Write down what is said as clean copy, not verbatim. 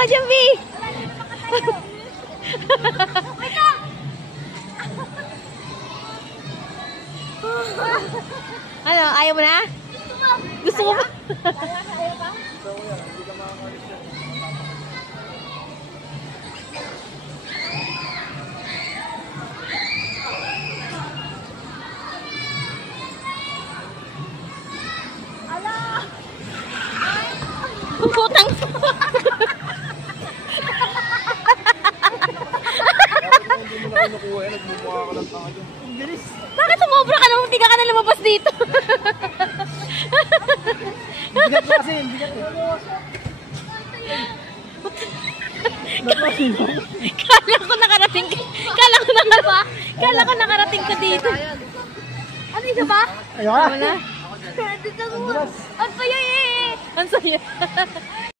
wala dyan, B. Ano, ayaw mo na? Gusto mo ba? Putang. Bakit sumobra ka naman? Hindi ka na lumabas dito. Bigat mo kasi, bigat eh. Kala ko nakarating ka dito. Ano isa ba? Ayoko. Wala. Ang saya eh. Ang saya.